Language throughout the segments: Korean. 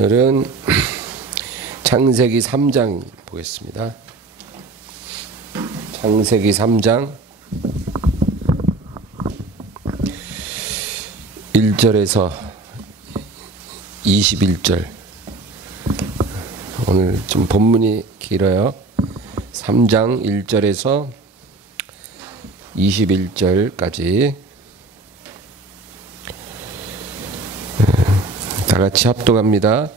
오늘은 창세기 3장 보겠습니다. 창세기 3장 1절에서 21절. 오늘 좀 본문이 길어요. 3장 1절에서 21절까지 다 같이 합독합니다.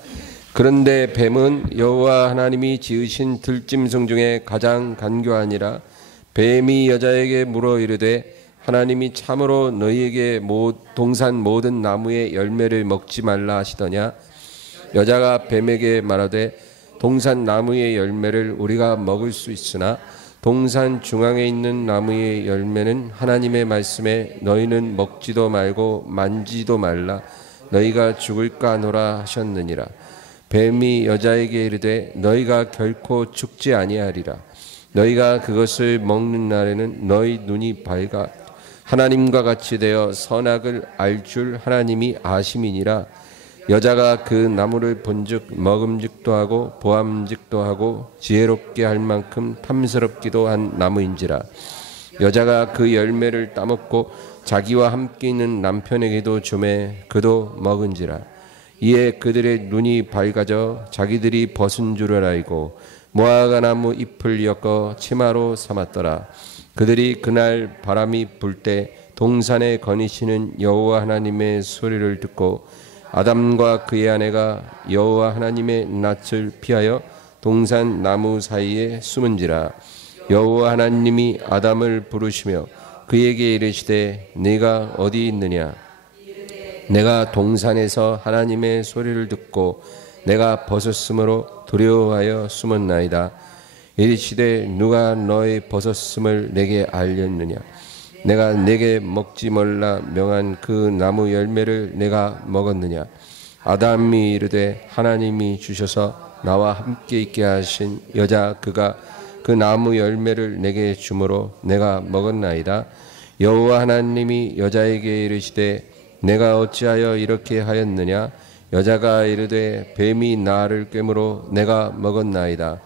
그런데 뱀은 여호와 하나님이 지으신 들짐승 중에 가장 간교하니라. 뱀이 여자에게 물어 이르되 하나님이 참으로 너희에게 동산 모든 나무의 열매를 먹지 말라 하시더냐. 여자가 뱀에게 말하되 동산 나무의 열매를 우리가 먹을 수 있으나 동산 중앙에 있는 나무의 열매는 하나님의 말씀에 너희는 먹지도 말고 만지도 말라 너희가 죽을까 하노라 하셨느니라. 뱀이 여자에게 이르되 너희가 결코 죽지 아니하리라. 너희가 그것을 먹는 날에는 너희 눈이 밝아 하나님과 같이 되어 선악을 알 줄 하나님이 아심이니라. 여자가 그 나무를 본즉 먹음직도 하고 보암직도 하고 지혜롭게 할 만큼 탐스럽기도 한 나무인지라. 여자가 그 열매를 따먹고 자기와 함께 있는 남편에게도 주매 그도 먹은지라. 이에 그들의 눈이 밝아져 자기들이 벗은 줄을 알고 무화과 나무 잎을 엮어 치마로 삼았더라. 그들이 그날 바람이 불 때 동산에 거니시는 여호와 하나님의 소리를 듣고 아담과 그의 아내가 여호와 하나님의 낯을 피하여 동산 나무 사이에 숨은지라. 여호와 하나님이 아담을 부르시며 그에게 이르시되 네가 어디 있느냐. 내가 동산에서 하나님의 소리를 듣고 내가 벗었으므로 두려워하여 숨었나이다. 이르시되 누가 너의 벗었음을 내게 알렸느냐. 내가 내게 먹지 말라 명한 그 나무 열매를 내가 먹었느냐. 아담이 이르되 하나님이 주셔서 나와 함께 있게 하신 여자 그가 그 나무 열매를 내게 주므로 내가 먹었나이다. 여호와 하나님이 여자에게 이르시되 내가 어찌하여 이렇게 하였느냐. 여자가 이르되 뱀이 나를 꿰므로 내가 먹었나이다.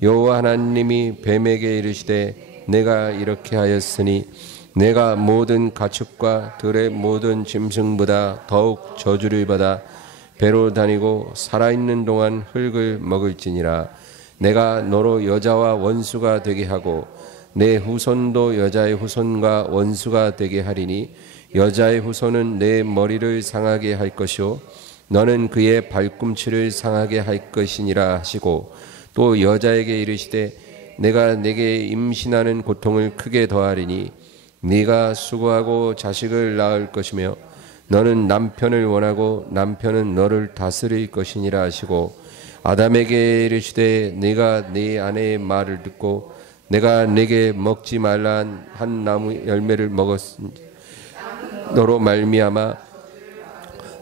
여호와 하나님이 뱀에게 이르시되 내가 이렇게 하였으니 내가 모든 가축과 들의 모든 짐승보다 더욱 저주를 받아 배로 다니고 살아있는 동안 흙을 먹을지니라. 내가 너로 여자와 원수가 되게 하고 내 후손도 여자의 후손과 원수가 되게 하리니 여자의 후손은 내 머리를 상하게 할 것이요 너는 그의 발꿈치를 상하게 할 것이니라 하시고 또 여자에게 이르시되 내가 내게 임신하는 고통을 크게 더하리니 네가 수고하고 자식을 낳을 것이며 너는 남편을 원하고 남편은 너를 다스릴 것이니라 하시고 아담에게 이르시되 네가 네 아내의 말을 듣고 내가 네게 먹지 말라 한 나무 열매를 먹었으니 너로 말미암아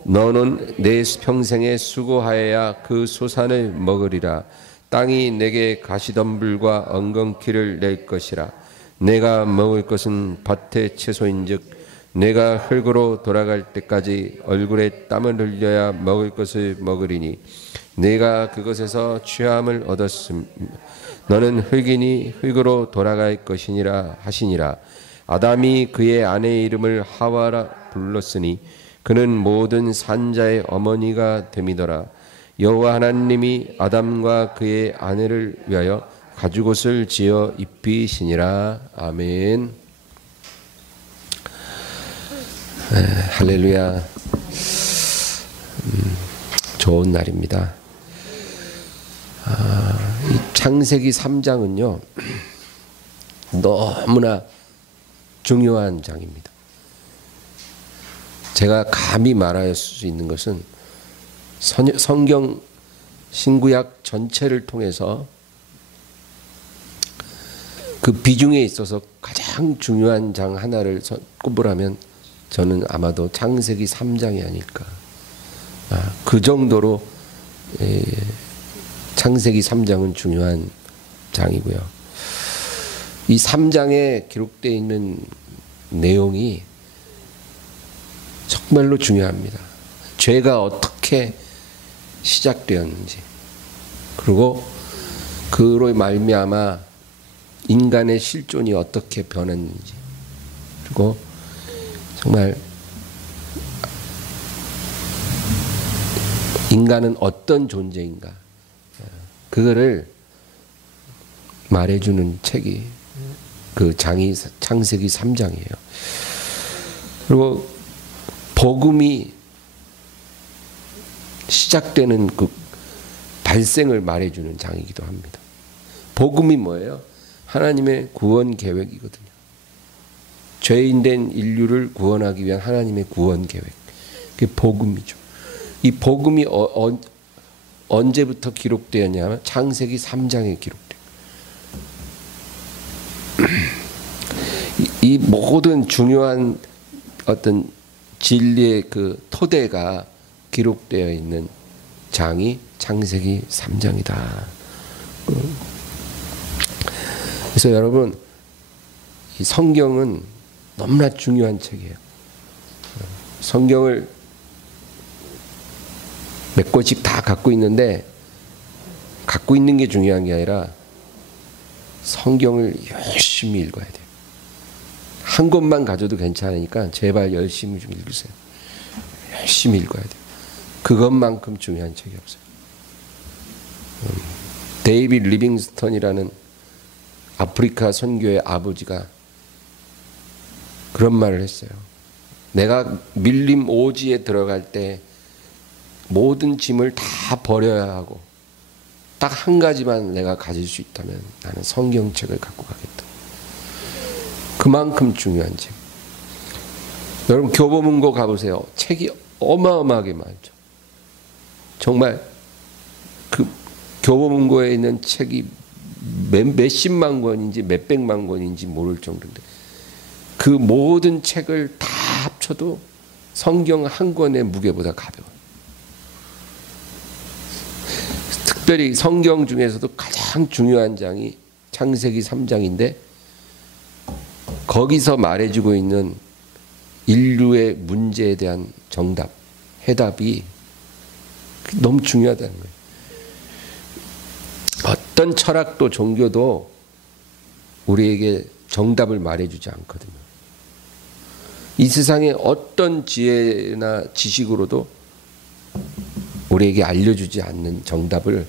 너는 내 평생에 수고하여야 그 소산을 먹으리라. 땅이 내게 가시덤불과 엉겅퀴를 낼 것이라. 내가 먹을 것은 밭의 채소인즉 내가 흙으로 돌아갈 때까지 얼굴에 땀을 흘려야 먹을 것을 먹으리니 내가 그것에서 취함을 얻었음. 너는 흙이니 흙으로 돌아갈 것이니라 하시니라. 아담이 그의 아내의 이름을 하와라 불렀으니 그는 모든 산자의 어머니가 됨이더라. 여호와 하나님이 아담과 그의 아내를 위하여 가죽옷을 지어 입히시니라. 아멘. 할렐루야. 좋은 날입니다. 이 창세기 3장은요 너무나 중요한 장입니다. 제가 감히 말할 수 있는 것은 성경 신구약 전체를 통해서 그 비중에 있어서 가장 중요한 장 하나를 꼽으라면 저는 아마도 창세기 3장이 아닐까. 그 정도로 창세기 3장은 중요한 장이고요. 이 3장에 기록되어 있는 내용이 정말로 중요합니다. 죄가 어떻게 시작되었는지, 그리고 그로 말미암아 인간의 실존이 어떻게 변했는지, 그리고 정말 인간은 어떤 존재인가, 그거를 말해주는 책이 그 창세기 3장이에요. 그리고 복음이 시작되는 그 발생을 말해주는 장이기도 합니다. 복음이 뭐예요? 하나님의 구원 계획이거든요. 죄인된 인류를 구원하기 위한 하나님의 구원 계획. 그게 복음이죠. 이 복음이 언제부터 기록되었냐면 창세기 3장에 기록돼요. 이 모든 중요한 어떤 진리의 그 토대가 기록되어 있는 장이 창세기 3장이다. 그래서 여러분, 이 성경은 너무나 중요한 책이에요. 성경을 몇 권씩 다 갖고 있는데, 갖고 있는 게 중요한 게 아니라 성경을 열심히 읽어야 돼요. 한 권만 가져도 괜찮으니까 제발 열심히 좀 읽으세요. 열심히 읽어야 돼요. 그것만큼 중요한 책이 없어요. 데이빗 리빙스턴이라는 아프리카 선교의 아버지가 그런 말을 했어요. 내가 밀림 오지에 들어갈 때 모든 짐을 다 버려야 하고 딱 한 가지만 내가 가질 수 있다면 나는 성경책을 갖고 가겠다. 그만큼 중요한 책. 여러분 교보문고 가보세요. 책이 어마어마하게 많죠. 정말 그 교보문고에 있는 책이 몇십만 권인지 몇백만 권인지 모를 정도인데, 그 모든 책을 다 합쳐도 성경 한 권의 무게보다 가벼워요. 특별히 성경 중에서도 가장 중요한 장이 창세기 3장인데, 거기서 말해주고 있는 인류의 문제에 대한 정답, 해답이 너무 중요하다는 거예요. 어떤 철학도 종교도 우리에게 정답을 말해주지 않거든요. 이 세상의 어떤 지혜나 지식으로도 우리에게 알려주지 않는 정답을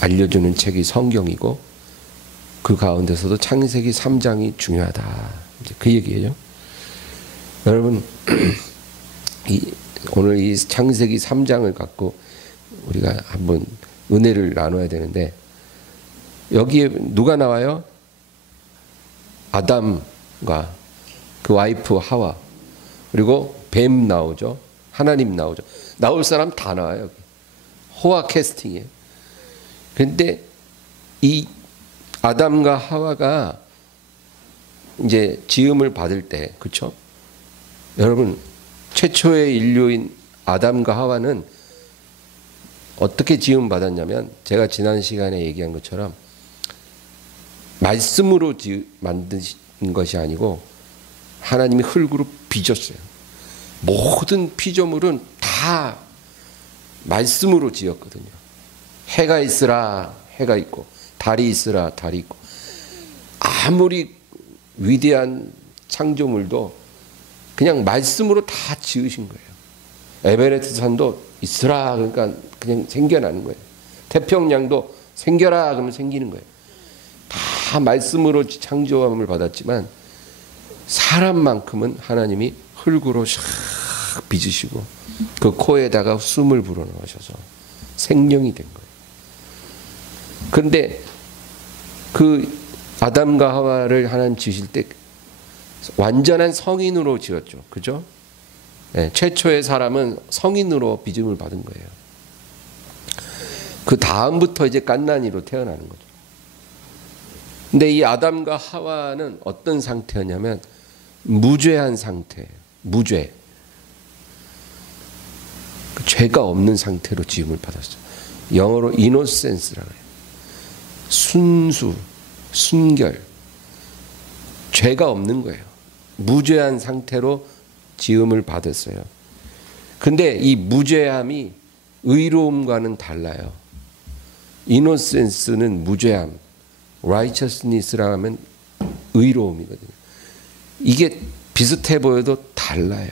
알려주는 책이 성경이고, 그 가운데서도 창세기 3장이 중요하다. 이제 그 얘기예요. 여러분, 오늘 이 창세기 3장을 갖고 우리가 한번 은혜를 나눠야 되는데, 여기에 누가 나와요? 아담과 그 와이프 하와, 그리고 뱀 나오죠. 하나님 나오죠. 나올 사람 다 나와요. 여기. 호화 캐스팅이에요. 그런데 이 아담과 하와가 이제 지음을 받을 때, 그렇죠? 여러분, 최초의 인류인 아담과 하와는 어떻게 지음 받았냐면, 제가 지난 시간에 얘기한 것처럼 말씀으로 만드신 것이 아니고 하나님이 흙으로 빚었어요. 모든 피조물은 다 말씀으로 지었거든요. 해가 있으라 해가 있고, 달이 있으라 달이 있고, 아무리 위대한 창조물도 그냥 말씀으로 다 지으신 거예요. 에베레스트 산도 있으라 그러니까 그냥 생겨나는 거예요. 태평양도 생겨라 그러면 생기는 거예요. 다 말씀으로 창조함을 받았지만, 사람만큼은 하나님이 흙으로 샥 빚으시고 그 코에다가 숨을 불어넣으셔서 생명이 된 거예요. 그런데 그 아담과 하와를 하나님 지으실 때 완전한 성인으로 지었죠. 그죠? 네, 최초의 사람은 성인으로 빚음을 받은 거예요. 그 다음부터 이제 갓난이로 태어나는 거죠. 근데 이 아담과 하와는 어떤 상태였냐면 무죄한 상태예요. 무죄. 죄가 없는 상태로 지음을 받았어요. 영어로 innocенce라고 해요. 순수, 순결. 죄가 없는 거예요. 무죄한 상태로 지음을 받았어요. 근데 이 무죄함이 의로움과는 달라요. 이노센스는 무죄함, righteousness라 하면 의로움이거든요. 이게 비슷해 보여도 달라요.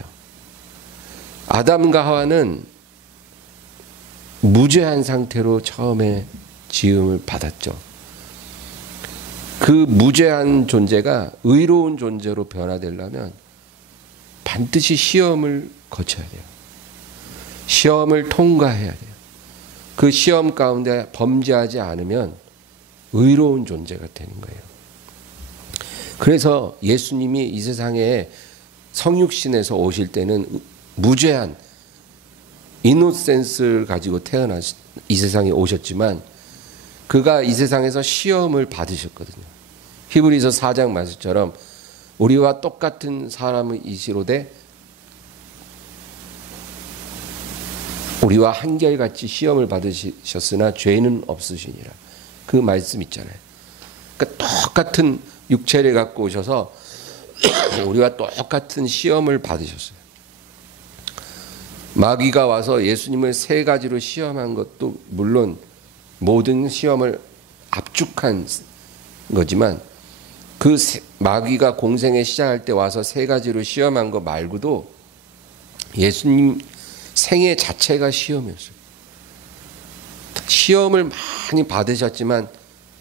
아담과 하와는 무죄한 상태로 처음에 지음을 받았죠. 그 무죄한 존재가 의로운 존재로 변화되려면 반드시 시험을 거쳐야 돼요. 시험을 통과해야 돼요. 그 시험 가운데 범죄하지 않으면 의로운 존재가 되는 거예요. 그래서 예수님이 이 세상에 성육신에서 오실 때는 무죄한 이노센스를 가지고 이 세상에 오셨지만 그가 이 세상에서 시험을 받으셨거든요. 히브리서 4장 말씀처럼 우리와 똑같은 사람이시로되 우리와 한결같이 시험을 받으셨으나 죄는 없으시니라. 그 말씀 있잖아요. 그러니까 똑같은 육체를 갖고 오셔서 우리와 똑같은 시험을 받으셨어요. 마귀가 와서 예수님을 세 가지로 시험한 것도 물론 모든 시험을 압축한 거지만 그 마귀가 공생에 시작할 때 와서 세 가지로 시험한 거 말고도 예수님 생애 자체가 시험이었어요. 시험을 많이 받으셨지만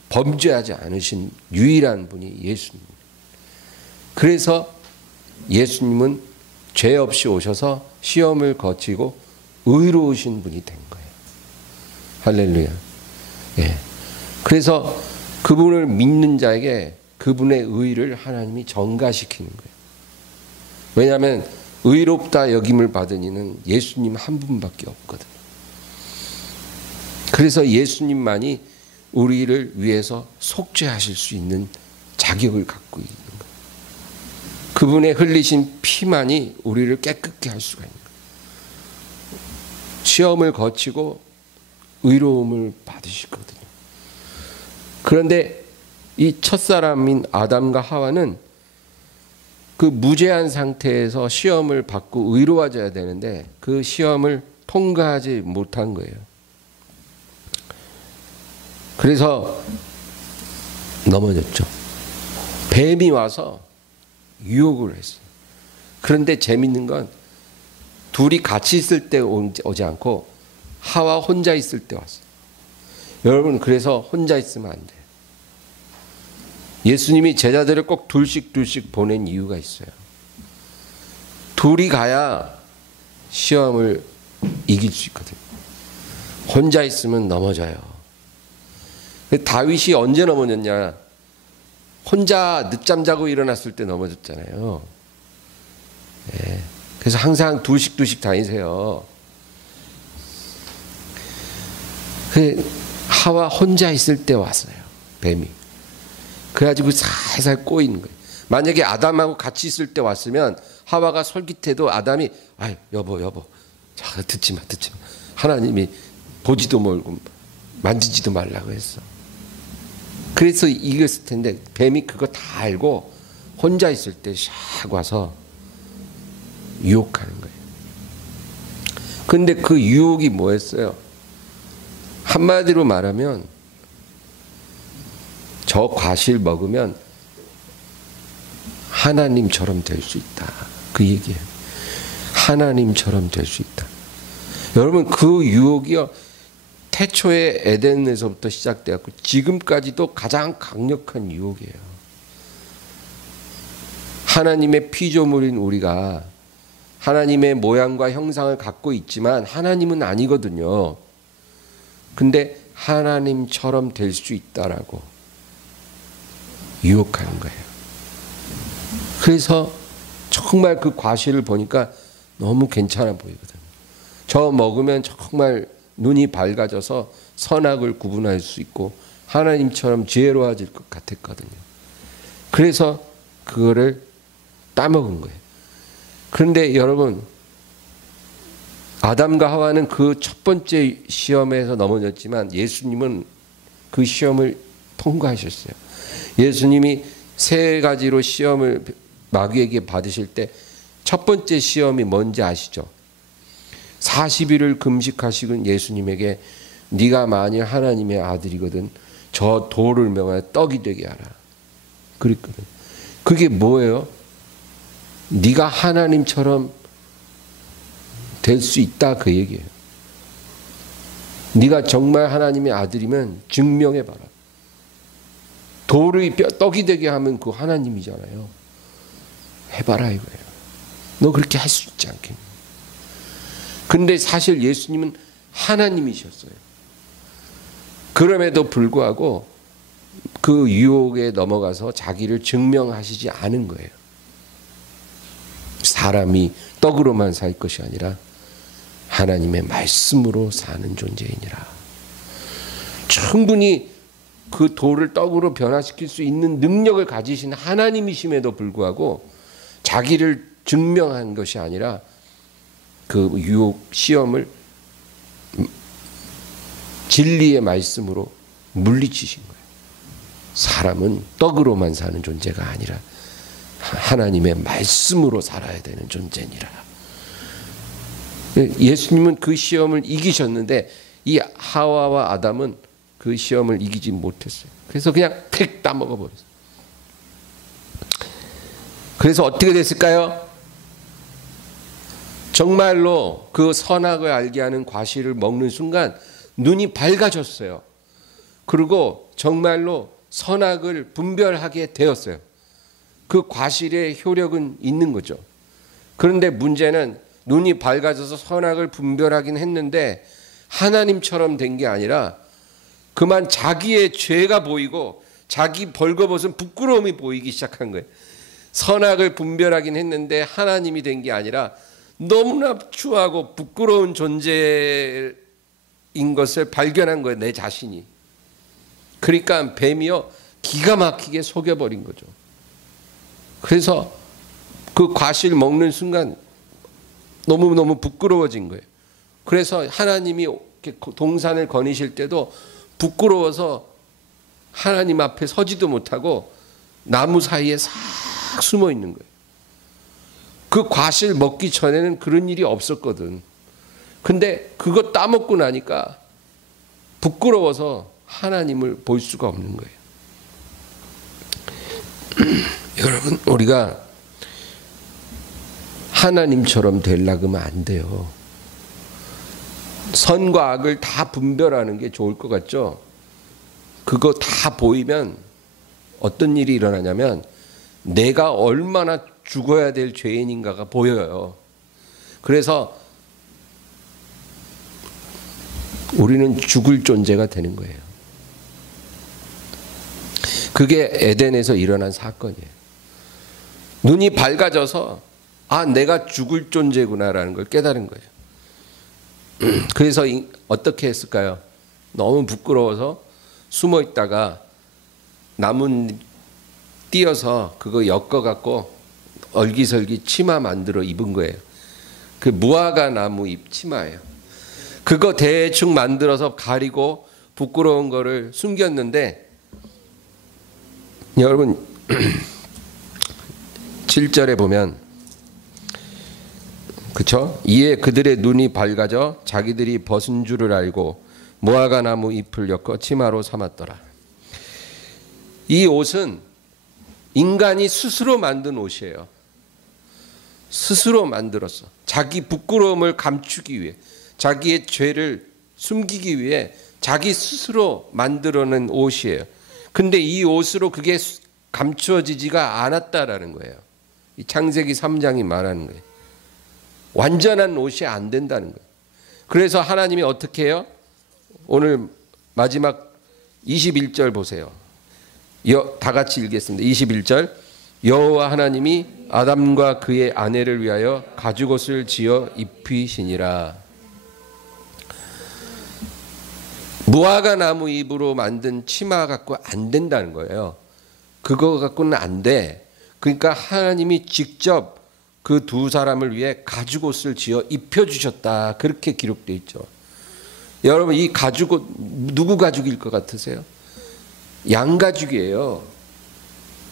범죄하지 않으신 유일한 분이 예수님. 그래서 예수님은 죄 없이 오셔서 시험을 거치고 의로우신 분이 된 거예요. 할렐루야. 예. 그래서 그분을 믿는 자에게 그분의 의를 하나님이 전가시키는 거예요. 왜냐하면 의롭다 여김을 받은 이는 예수님 한 분밖에 없거든요. 그래서 예수님만이 우리를 위해서 속죄하실 수 있는 자격을 갖고 있는 거예요. 그분의 흘리신 피만이 우리를 깨끗게 할 수가 있는 거예요. 시험을 거치고 의로움을 받으시거든요. 그런데 이 첫사람인 아담과 하와는 그 무죄한 상태에서 시험을 받고 의로워져야 되는데 그 시험을 통과하지 못한 거예요. 그래서 넘어졌죠. 뱀이 와서 유혹을 했어요. 그런데 재밌는 건 둘이 같이 있을 때 오지 않고 하와 혼자 있을 때 왔어요. 여러분, 그래서 혼자 있으면 안 돼요. 예수님이 제자들을 꼭 둘씩 보낸 이유가 있어요. 둘이 가야 시험을 이길 수 있거든요. 혼자 있으면 넘어져요. 다윗이 언제 넘어졌냐? 혼자 늦잠 자고 일어났을 때 넘어졌잖아요. 네. 그래서 항상 둘씩 다니세요. 하와 혼자 있을 때 왔어요. 뱀이. 그래가지고 살살 꼬이는 거예요. 만약에 아담하고 같이 있을 때 왔으면 하와가 솔깃해도 아담이 아이 여보 자, 듣지 마. 하나님이 보지도 말고 만지지도 말라고 했어. 그래서 이겼을 텐데 뱀이 그거 다 알고 혼자 있을 때 샥 와서 유혹하는 거예요. 근데 그 유혹이 뭐였어요? 한마디로 말하면 저 과실 먹으면 하나님처럼 될 수 있다. 그 얘기예요. 하나님처럼 될 수 있다. 여러분, 그 유혹이요, 태초의 에덴에서부터 시작되었고 지금까지도 가장 강력한 유혹이에요. 하나님의 피조물인 우리가 하나님의 모양과 형상을 갖고 있지만 하나님은 아니거든요. 근데 하나님처럼 될 수 있다라고 유혹하는 거예요. 그래서 정말 그 과실을 보니까 너무 괜찮아 보이거든요. 저 먹으면 정말 눈이 밝아져서 선악을 구분할 수 있고 하나님처럼 지혜로워질 것 같았거든요. 그래서 그거를 따먹은 거예요. 그런데 여러분, 아담과 하와는 그 첫 번째 시험에서 넘어졌지만 예수님은 그 시험을 통과하셨어요. 예수님이 세 가지로 시험을 마귀에게 받으실 때 첫 번째 시험이 뭔지 아시죠? 40일을 금식하시는 예수님에게 네가 만일 하나님의 아들이거든 저 돌을 명하여 떡이 되게 하라 그랬거든. 그게 뭐예요? 네가 하나님처럼 될 수 있다 그 얘기예요. 네가 정말 하나님의 아들이면 증명해봐라. 돌이 떡이 되게 하면 그 하나님이잖아요. 해봐라 이거예요. 너 그렇게 할 수 있지 않겠니? 근데 사실 예수님은 하나님이셨어요. 그럼에도 불구하고 그 유혹에 넘어가서 자기를 증명하시지 않은 거예요. 사람이 떡으로만 살 것이 아니라 하나님의 말씀으로 사는 존재이니라. 충분히 그 돌을 떡으로 변화시킬 수 있는 능력을 가지신 하나님이심에도 불구하고 자기를 증명한 것이 아니라 그 유혹 시험을 진리의 말씀으로 물리치신 거예요. 사람은 떡으로만 사는 존재가 아니라 하나님의 말씀으로 살아야 되는 존재니라. 예수님은 그 시험을 이기셨는데 이 하와와 아담은 그 시험을 이기지 못했어요. 그래서 그냥 팩 따먹어 버렸어요. 그래서 어떻게 됐을까요? 정말로 그 선악을 알게 하는 과실을 먹는 순간 눈이 밝아졌어요. 그리고 정말로 선악을 분별하게 되었어요. 그 과실의 효력은 있는 거죠. 그런데 문제는 눈이 밝아져서 선악을 분별하긴 했는데 하나님처럼 된 게 아니라 그만 자기의 죄가 보이고 자기 벌거벗은 부끄러움이 보이기 시작한 거예요. 선악을 분별하긴 했는데 하나님이 된 게 아니라 너무나 추하고 부끄러운 존재인 것을 발견한 거예요. 내 자신이. 그러니까 뱀이요 기가 막히게 속여버린 거죠. 그래서 그 과실 먹는 순간 너무너무 부끄러워진 거예요. 그래서 하나님이 동산을 거니실 때도 부끄러워서 하나님 앞에 서지도 못하고 나무 사이에 싹 숨어 있는 거예요. 그 과실 먹기 전에는 그런 일이 없었거든. 근데 그거 따먹고 나니까 부끄러워서 하나님을 볼 수가 없는 거예요. 여러분, 우리가 하나님처럼 되려고 하면 안 돼요. 선과 악을 다 분별하는 게 좋을 것 같죠? 그거 다 보이면 어떤 일이 일어나냐면 내가 얼마나 죽어야 될 죄인인가가 보여요. 그래서 우리는 죽을 존재가 되는 거예요. 그게 에덴에서 일어난 사건이에요. 눈이 밝아져서 아, 내가 죽을 존재구나라는 걸 깨달은 거예요. 그래서 어떻게 했을까요? 너무 부끄러워서 숨어 있다가 나무 띄어서 그거 엮어갖고 얼기설기 치마 만들어 입은 거예요. 그 무화과 나무 잎 치마예요. 그거 대충 만들어서 가리고 부끄러운 거를 숨겼는데 여러분 7절에 보면 그쵸? 이에 그들의 눈이 밝아져 자기들이 벗은 줄을 알고 무화과 나무 잎을 엮어 치마로 삼았더라. 이 옷은 인간이 스스로 만든 옷이에요. 스스로 만들었어. 자기 부끄러움을 감추기 위해, 자기의 죄를 숨기기 위해 자기 스스로 만들어낸 옷이에요. 근데 이 옷으로 그게 감추어지지가 않았다라는 거예요. 이 창세기 3장이 말하는 거예요. 완전한 옷이 안 된다는 거예요. 그래서 하나님이 어떻게 해요? 오늘 마지막 21절 보세요. 다 같이 읽겠습니다. 21절. 여호와 하나님이 아담과 그의 아내를 위하여 가죽옷을 지어 입히시니라. 무화과 나무 잎으로 만든 치마 갖고 안 된다는 거예요. 그거 갖고는 안 돼. 그러니까 하나님이 직접 그 두 사람을 위해 가죽옷을 지어 입혀주셨다. 그렇게 기록되어 있죠. 여러분, 이 가죽옷 누구 가죽일 것 같으세요? 양 가죽이에요.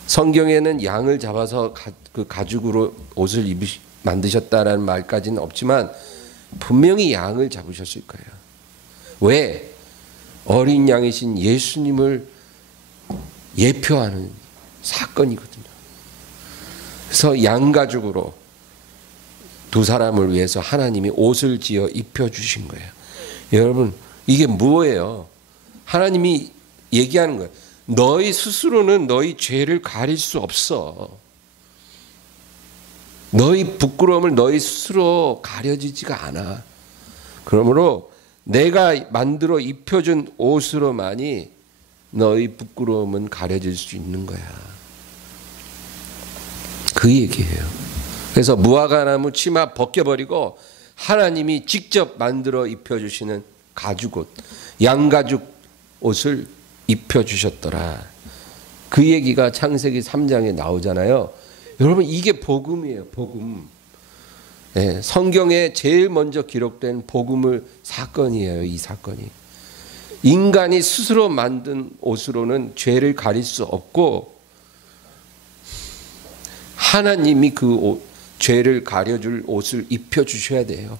성경에는 양을 잡아서 그 가죽으로 옷을 만드셨다라는 말까지는 없지만 분명히 양을 잡으셨을 거예요. 왜? 어린 양이신 예수님을 예표하는 사건이거든요. 그래서 양가죽으로 두 사람을 위해서 하나님이 옷을 지어 입혀주신 거예요. 여러분, 이게 뭐예요? 하나님이 얘기하는 거예요. 너희 스스로는 너희 죄를 가릴 수 없어. 너희 부끄러움을 너희 스스로 가려지지가 않아. 그러므로 내가 만들어 입혀준 옷으로만이 너희 부끄러움은 가려질 수 있는 거야. 그 얘기예요. 그래서 무화과나무 치마 벗겨버리고 하나님이 직접 만들어 입혀주시는 가죽옷, 양가죽 옷을 입혀주셨더라. 그 얘기가 창세기 3장에 나오잖아요. 여러분, 이게 복음이에요. 복음. 네, 성경에 제일 먼저 기록된 복음을 사건이에요. 이 사건이. 인간이 스스로 만든 옷으로는 죄를 가릴 수 없고 하나님이 그 죄를 가려줄 옷을 입혀주셔야 돼요.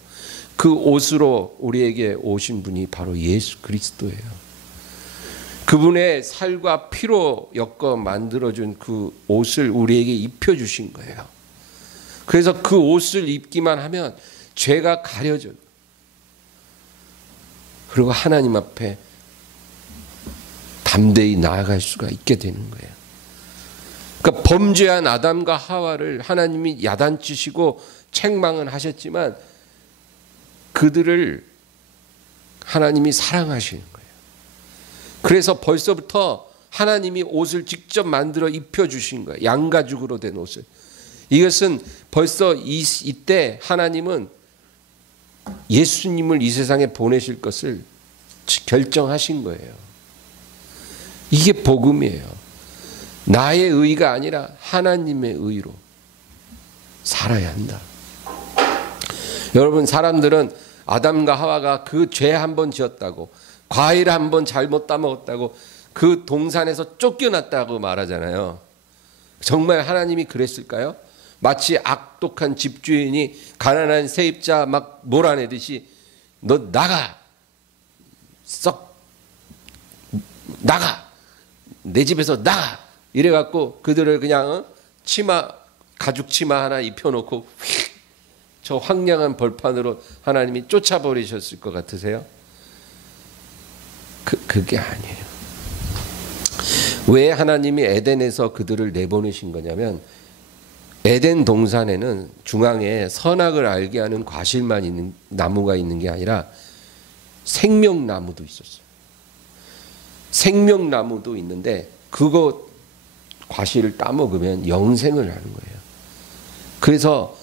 그 옷으로 우리에게 오신 분이 바로 예수 그리스도예요. 그분의 살과 피로 엮어 만들어준 그 옷을 우리에게 입혀주신 거예요. 그래서 그 옷을 입기만 하면 죄가 가려져요. 그리고 하나님 앞에 담대히 나아갈 수가 있게 되는 거예요. 그러니까 범죄한 아담과 하와를 하나님이 야단치시고 책망은 하셨지만 그들을 하나님이 사랑하시는 거예요. 그래서 벌써부터 하나님이 옷을 직접 만들어 입혀주신 거예요. 양가죽으로 된 옷을. 이것은 벌써 이때 하나님은 예수님을 이 세상에 보내실 것을 결정하신 거예요. 이게 복음이에요. 나의 의가 아니라 하나님의 의로 살아야 한다. 여러분, 사람들은 아담과 하와가 그 죄 한 번 지었다고, 과일 한 번 잘못 따먹었다고, 그 동산에서 쫓겨났다고 말하잖아요. 정말 하나님이 그랬을까요? 마치 악독한 집주인이 가난한 세입자 막 몰아내듯이 너 나가, 썩 나가, 내 집에서 나가 이래갖고 그들을 그냥 치마, 가죽 치마 하나 입혀놓고 저 황량한 벌판으로 하나님이 쫓아버리셨을 것 같으세요? 그게 아니에요. 왜 하나님이 에덴에서 그들을 내보내신 거냐면 에덴 동산에는 중앙에 선악을 알게 하는 과실만 있는 나무가 있는 게 아니라 생명나무도 있었어요. 생명나무도 있는데 그거 과실을 따먹으면 영생을 하는 거예요. 그래서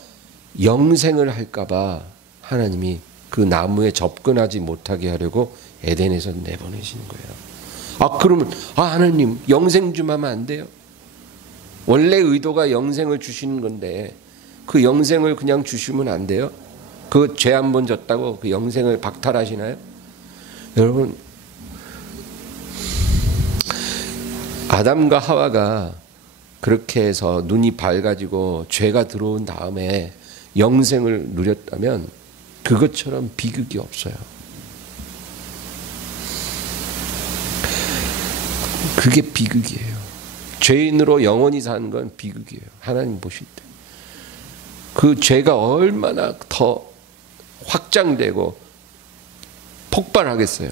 영생을 할까 봐 하나님이 그 나무에 접근하지 못하게 하려고 에덴에서 내보내시는 거예요. 그러면 하나님 영생 좀 하면 안 돼요? 원래 의도가 영생을 주시는 건데 그 영생을 그냥 주시면 안 돼요? 그 죄 한 번 졌다고 그 영생을 박탈하시나요? 여러분, 아담과 하와가 그렇게 해서 눈이 밝아지고 죄가 들어온 다음에 영생을 누렸다면 그것처럼 비극이 없어요. 그게 비극이에요. 죄인으로 영원히 사는 건 비극이에요. 하나님 보실 때. 그 죄가 얼마나 더 확장되고 폭발하겠어요.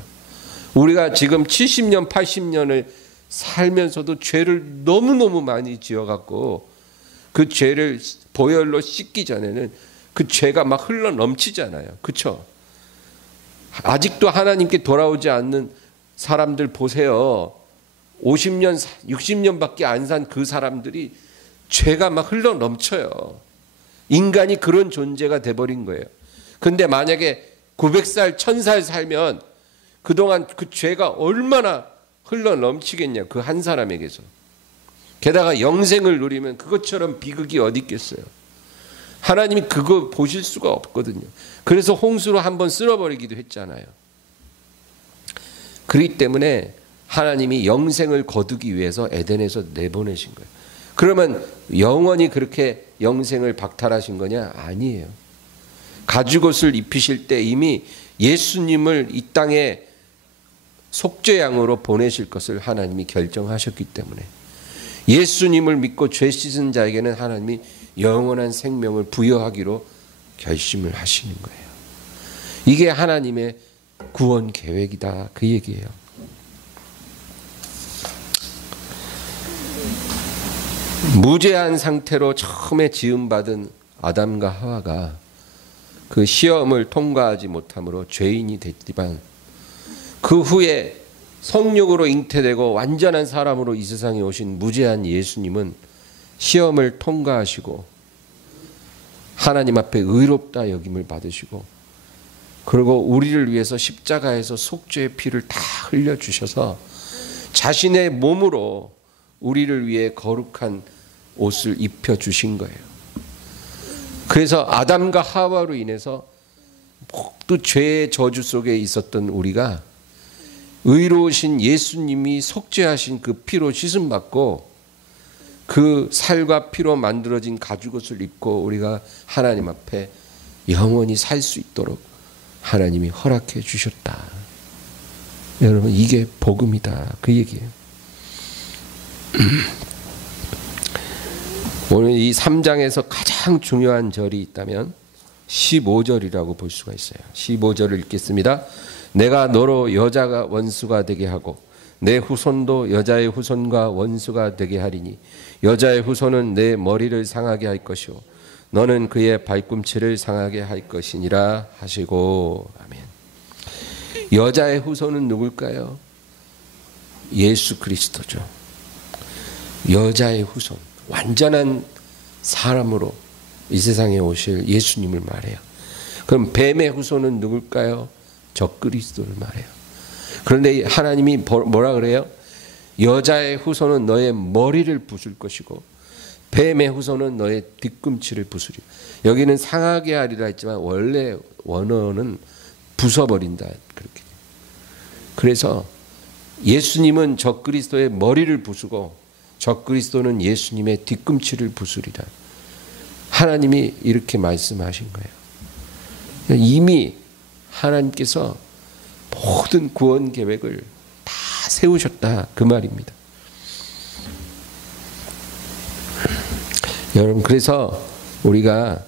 우리가 지금 70년, 80년을 살면서도 죄를 너무너무 많이 지어갖고 그 죄를 보혈로 씻기 전에는 그 죄가 막 흘러 넘치잖아요. 그렇죠? 아직도 하나님께 돌아오지 않는 사람들 보세요. 50년, 60년밖에 안 산 그 사람들이 죄가 막 흘러 넘쳐요. 인간이 그런 존재가 돼버린 거예요. 근데 만약에 900살, 1000살 살면 그동안 그 죄가 얼마나 흘러 넘치겠냐, 그 한 사람에게서. 게다가 영생을 누리면 그것처럼 비극이 어디 있겠어요. 하나님이 그거 보실 수가 없거든요. 그래서 홍수로 한번 쓸어버리기도 했잖아요. 그렇기 때문에 하나님이 영생을 거두기 위해서 에덴에서 내보내신 거예요. 그러면 영원히 그렇게 영생을 박탈하신 거냐? 아니에요. 가죽옷을 입히실 때 이미 예수님을 이 땅에 속죄양으로 보내실 것을 하나님이 결정하셨기 때문에 예수님을 믿고 죄 씻은 자에게는 하나님이 영원한 생명을 부여하기로 결심을 하시는 거예요. 이게 하나님의 구원 계획이다, 그 얘기예요. 무죄한 상태로 처음에 지음받은 아담과 하와가 그 시험을 통과하지 못함으로 죄인이 됐지만 그 후에 성령으로 잉태되고 완전한 사람으로 이 세상에 오신 무죄한 예수님은 시험을 통과하시고 하나님 앞에 의롭다 여김을 받으시고 그리고 우리를 위해서 십자가에서 속죄의 피를 다 흘려주셔서 자신의 몸으로 우리를 위해 거룩한 옷을 입혀주신 거예요. 그래서 아담과 하와로 인해서 모두 죄의 저주 속에 있었던 우리가 의로우신 예수님이 속죄하신 그 피로 씻음받고 그 살과 피로 만들어진 가죽옷을 입고 우리가 하나님 앞에 영원히 살 수 있도록 하나님이 허락해 주셨다. 여러분, 이게 복음이다, 그 얘기예요. 오늘 이 3장에서 가장 중요한 절이 있다면 15절이라고 볼 수가 있어요. 15절을 읽겠습니다. 내가 너로 여자가 원수가 되게 하고 내 후손도 여자의 후손과 원수가 되게 하리니 여자의 후손은 내 머리를 상하게 할 것이요 너는 그의 발꿈치를 상하게 할 것이니라 하시고. 아멘. 여자의 후손은 누굴까요? 예수 그리스도죠. 여자의 후손, 완전한 사람으로 이 세상에 오실 예수님을 말해요. 그럼 뱀의 후손은 누굴까요? 적그리스도를 말해요. 그런데 하나님이 뭐라 그래요? 여자의 후손은 너의 머리를 부술 것이고 뱀의 후손은 너의 뒤꿈치를 부수리라. 여기는 상하게 하리라 했지만 원래 원어는 부숴버린다, 그렇게. 그래서 예수님은 적그리스도의 머리를 부수고 적그리스도는 예수님의 뒤꿈치를 부수리라. 하나님이 이렇게 말씀하신 거예요. 이미 하나님께서 모든 구원 계획을 다 세우셨다, 그 말입니다. 여러분, 그래서 우리가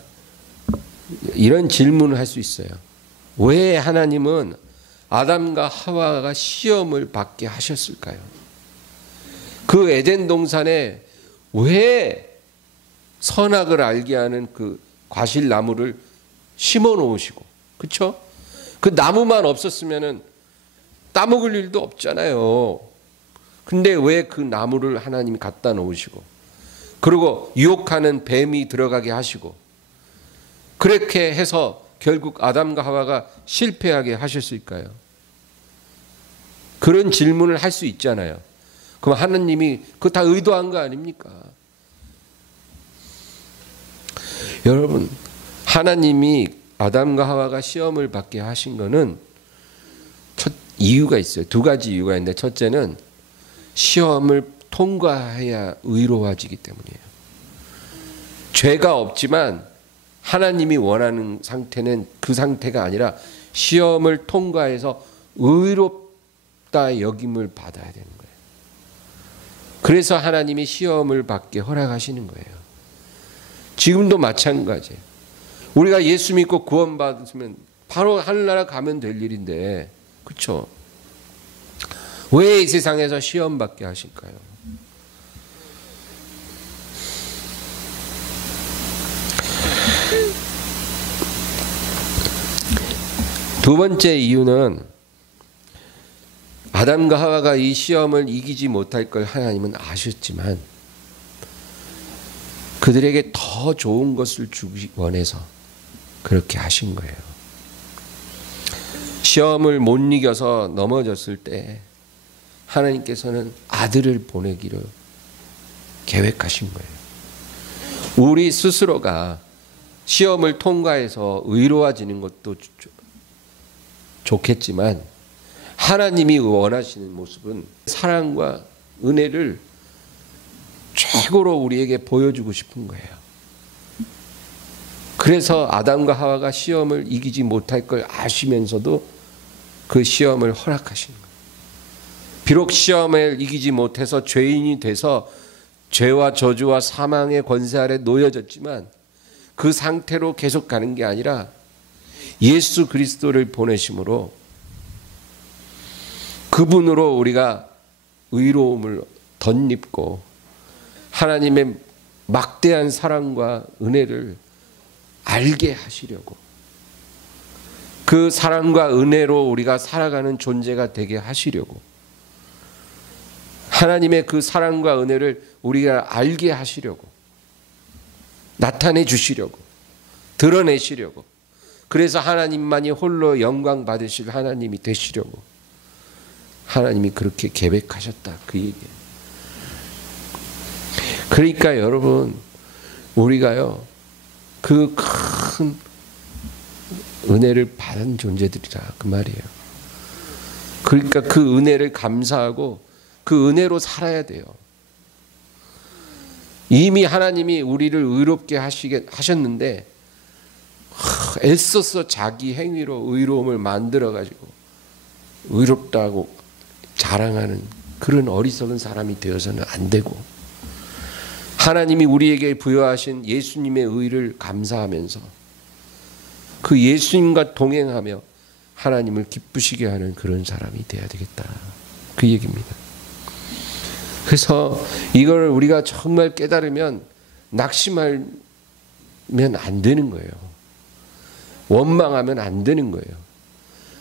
이런 질문을 할 수 있어요. 왜 하나님은 아담과 하와가 시험을 받게 하셨을까요? 그 에덴 동산에 왜 선악을 알게 하는 그 과실 나무를 심어 놓으시고, 그렇죠? 그 나무만 없었으면은 따먹을 일도 없잖아요. 근데 왜 그 나무를 하나님이 갖다 놓으시고 그리고 유혹하는 뱀이 들어가게 하시고 그렇게 해서 결국 아담과 하와가 실패하게 하셨을까요? 그런 질문을 할 수 있잖아요. 그럼 하나님이 그거 다 의도한 거 아닙니까? 여러분, 하나님이 아담과 하와가 시험을 받게 하신 거는 첫 이유가 있어요. 두 가지 이유가 있는데 첫째는 시험을 통과해야 의로워지기 때문이에요. 죄가 없지만 하나님이 원하는 상태는 그 상태가 아니라 시험을 통과해서 의롭다 여김을 받아야 되는 거예요. 그래서 하나님이 시험을 받게 허락하시는 거예요. 지금도 마찬가지예요. 우리가 예수 믿고 구원받으면 바로 하늘나라 가면 될 일인데, 그렇죠? 왜 이 세상에서 시험 받게 하실까요? 두 번째 이유는 아담과 하와가 이 시험을 이기지 못할 걸 하나님은 아셨지만 그들에게 더 좋은 것을 주기 원해서 그렇게 하신 거예요. 시험을 못 이겨서 넘어졌을 때 하나님께서는 아들을 보내기를 계획하신 거예요. 우리 스스로가 시험을 통과해서 의로워지는 것도 좋겠지만 하나님이 원하시는 모습은 사랑과 은혜를 최고로 우리에게 보여주고 싶은 거예요. 그래서 아담과 하와가 시험을 이기지 못할 걸 아시면서도 그 시험을 허락하시는 거예요. 비록 시험을 이기지 못해서 죄인이 돼서 죄와 저주와 사망의 권세 아래 놓여졌지만 그 상태로 계속 가는 게 아니라 예수 그리스도를 보내심으로 그분으로 우리가 의로움을 덧입고 하나님의 막대한 사랑과 은혜를 알게 하시려고, 그 사랑과 은혜로 우리가 살아가는 존재가 되게 하시려고, 하나님의 그 사랑과 은혜를 우리가 알게 하시려고, 나타내 주시려고, 드러내시려고, 그래서 하나님만이 홀로 영광 받으실 하나님이 되시려고 하나님이 그렇게 계획하셨다, 그 얘기예요. 그러니까 여러분, 우리가요 그 큰 은혜를 받은 존재들이라, 그 말이에요. 그러니까 그 은혜를 감사하고 그 은혜로 살아야 돼요. 이미 하나님이 우리를 의롭게 하셨는데 애써서 자기 행위로 의로움을 만들어 가지고 의롭다고 자랑하는 그런 어리석은 사람이 되어서는 안 되고, 하나님이 우리에게 부여하신 예수님의 의를 감사하면서 그 예수님과 동행하며 하나님을 기쁘시게 하는 그런 사람이 돼야 되겠다, 그 얘기입니다. 그래서 이걸 우리가 정말 깨달으면 낙심하면 안 되는 거예요. 원망하면 안 되는 거예요.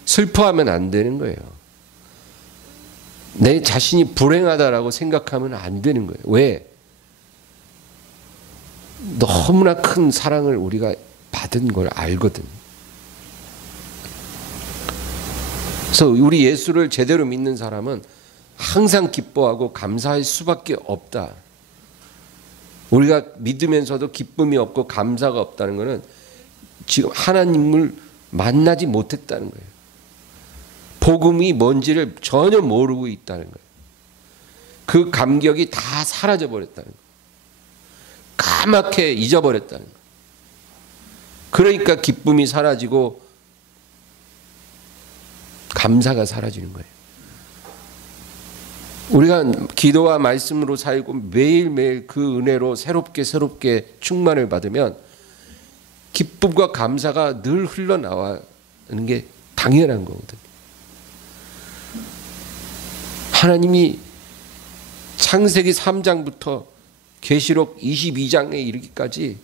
슬퍼하면 안 되는 거예요. 내 자신이 불행하다라고 생각하면 안 되는 거예요. 왜? 너무나 큰 사랑을 우리가 받은 걸 알거든. 그래서 우리 예수를 제대로 믿는 사람은 항상 기뻐하고 감사할 수밖에 없다. 우리가 믿으면서도 기쁨이 없고 감사가 없다는 것은 지금 하나님을 만나지 못했다는 거예요. 복음이 뭔지를 전혀 모르고 있다는 거예요. 그 감격이 다 사라져 버렸다는 거예요. 까맣게 잊어버렸다는 거예요. 그러니까 기쁨이 사라지고 감사가 사라지는 거예요. 우리가 기도와 말씀으로 살고 매일매일 그 은혜로 새롭게 충만을 받으면 기쁨과 감사가 늘 흘러나와는 게 당연한 거거든요. 하나님이 창세기 3장부터 계시록 22장에 이르기까지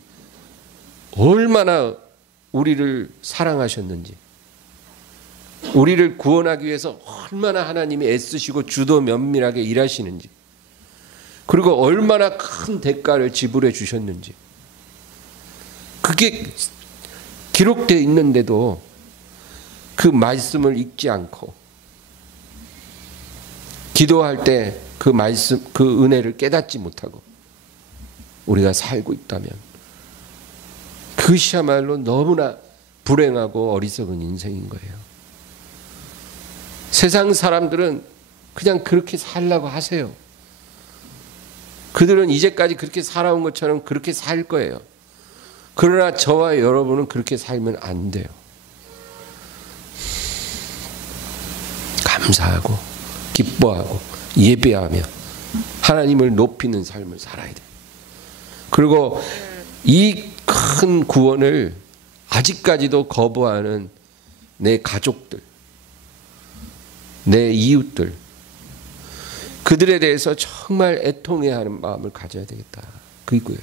얼마나 우리를 사랑하셨는지, 우리를 구원하기 위해서 얼마나 하나님이 애쓰시고 주도 면밀하게 일하시는지, 그리고 얼마나 큰 대가를 지불해 주셨는지, 그게 기록되어 있는데도 그 말씀을 읽지 않고 기도할 때 그 말씀, 그 은혜를 깨닫지 못하고 우리가 살고 있다면 그것이야말로 너무나 불행하고 어리석은 인생인 거예요. 세상 사람들은 그냥 그렇게 살라고 하세요. 그들은 이제까지 그렇게 살아온 것처럼 그렇게 살 거예요. 그러나 저와 여러분은 그렇게 살면 안 돼요. 감사하고 기뻐하고 예배하며 하나님을 높이는 삶을 살아야 돼요. 그리고 이 큰 구원을 아직까지도 거부하는 내 가족들, 내 이웃들, 그들에 대해서 정말 애통해야 하는 마음을 가져야 되겠다, 그거예요.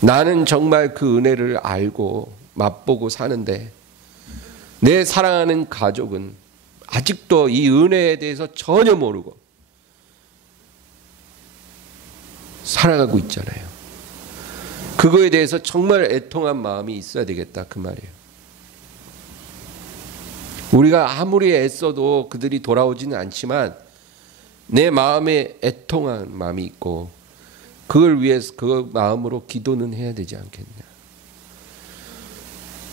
나는 정말 그 은혜를 알고 맛보고 사는데 내 사랑하는 가족은 아직도 이 은혜에 대해서 전혀 모르고 살아가고 있잖아요. 그거에 대해서 정말 애통한 마음이 있어야 되겠다, 그 말이에요. 우리가 아무리 애써도 그들이 돌아오지는 않지만 내 마음에 애통한 마음이 있고 그걸 위해서 그 마음으로 기도는 해야 되지 않겠냐.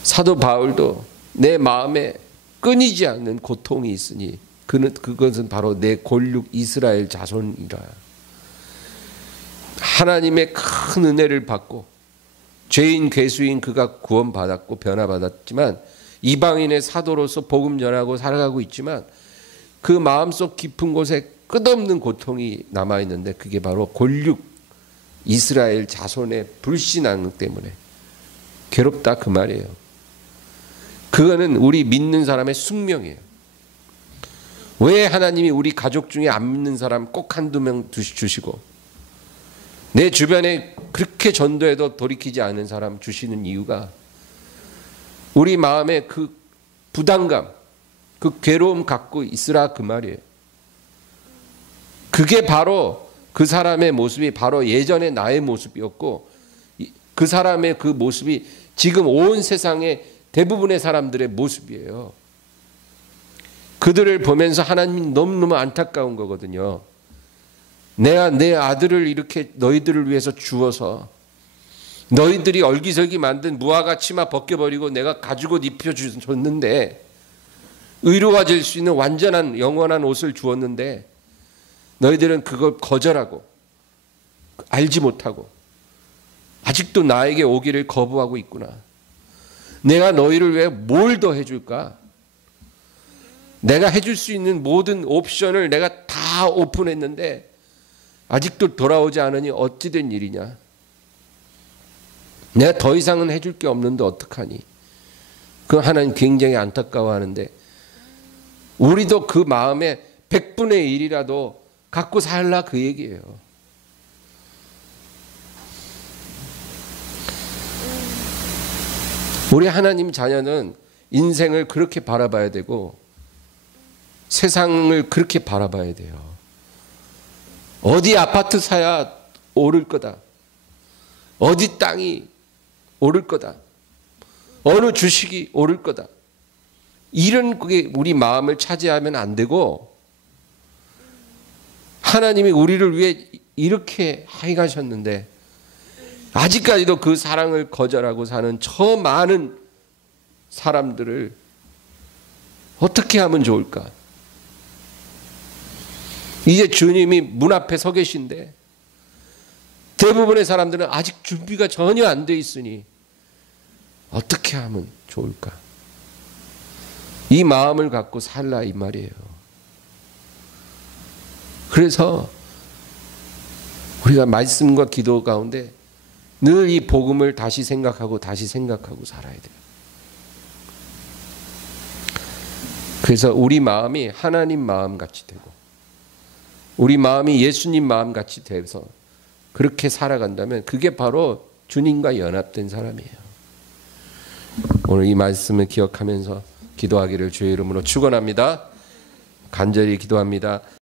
사도 바울도 내 마음에 끊이지 않는 고통이 있으니 그것은 바로 내 골육 이스라엘 자손이라. 하나님의 큰 은혜를 받고 죄인 괴수인 그가 구원받았고 변화받았지만 이방인의 사도로서 복음 전하고 살아가고 있지만 그 마음속 깊은 곳에 끝없는 고통이 남아있는데 그게 바로 골육 이스라엘 자손의 불신앙 때문에 괴롭다 그 말이에요. 그거는 우리 믿는 사람의 숙명이에요. 왜 하나님이 우리 가족 중에 안 믿는 사람 꼭 한두 명 주시고 내 주변에 그렇게 전도해도 돌이키지 않은 사람 주시는 이유가 우리 마음에 그 부담감, 그 괴로움 갖고 있으라 그 말이에요. 그게 바로 그 사람의 모습이 바로 예전의 나의 모습이었고 그 사람의 그 모습이 지금 온 세상의 대부분의 사람들의 모습이에요. 그들을 보면서 하나님이 너무너무 안타까운 거거든요. 내가 내 아들을 이렇게 너희들을 위해서 주어서 너희들이 얼기설기 만든 무화과 치마 벗겨버리고 내가 가죽옷 입혀줬는데 의로워질 수 있는 완전한 영원한 옷을 주었는데 너희들은 그걸 거절하고 알지 못하고 아직도 나에게 오기를 거부하고 있구나. 내가 너희를 위해 뭘 더 해줄까? 내가 해줄 수 있는 모든 옵션을 내가 다 오픈했는데 아직도 돌아오지 않으니 어찌 된 일이냐? 내가 더 이상은 해줄 게 없는데 어떡하니? 그 하나님 굉장히 안타까워하는데 우리도 그 마음에 100분의 1이라도 갖고 살라 그 얘기예요. 우리 하나님 자녀는 인생을 그렇게 바라봐야 되고 세상을 그렇게 바라봐야 돼요. 어디 아파트 사야 오를 거다. 어디 땅이 오를 거다. 어느 주식이 오를 거다. 이런 게 우리 마음을 차지하면 안 되고 하나님이 우리를 위해 이렇게 행하셨는데 아직까지도 그 사랑을 거절하고 사는 저 많은 사람들을 어떻게 하면 좋을까? 이제 주님이 문 앞에 서 계신데 대부분의 사람들은 아직 준비가 전혀 안 돼 있으니 어떻게 하면 좋을까? 이 마음을 갖고 살라 이 말이에요. 그래서 우리가 말씀과 기도 가운데 늘 이 복음을 다시 생각하고 살아야 돼요. 그래서 우리 마음이 하나님 마음 같이 되고 우리 마음이 예수님 마음 같이 돼서 그렇게 살아간다면 그게 바로 주님과 연합된 사람이에요. 오늘 이 말씀을 기억하면서 기도하기를 주의 이름으로 축원합니다. 간절히 기도합니다.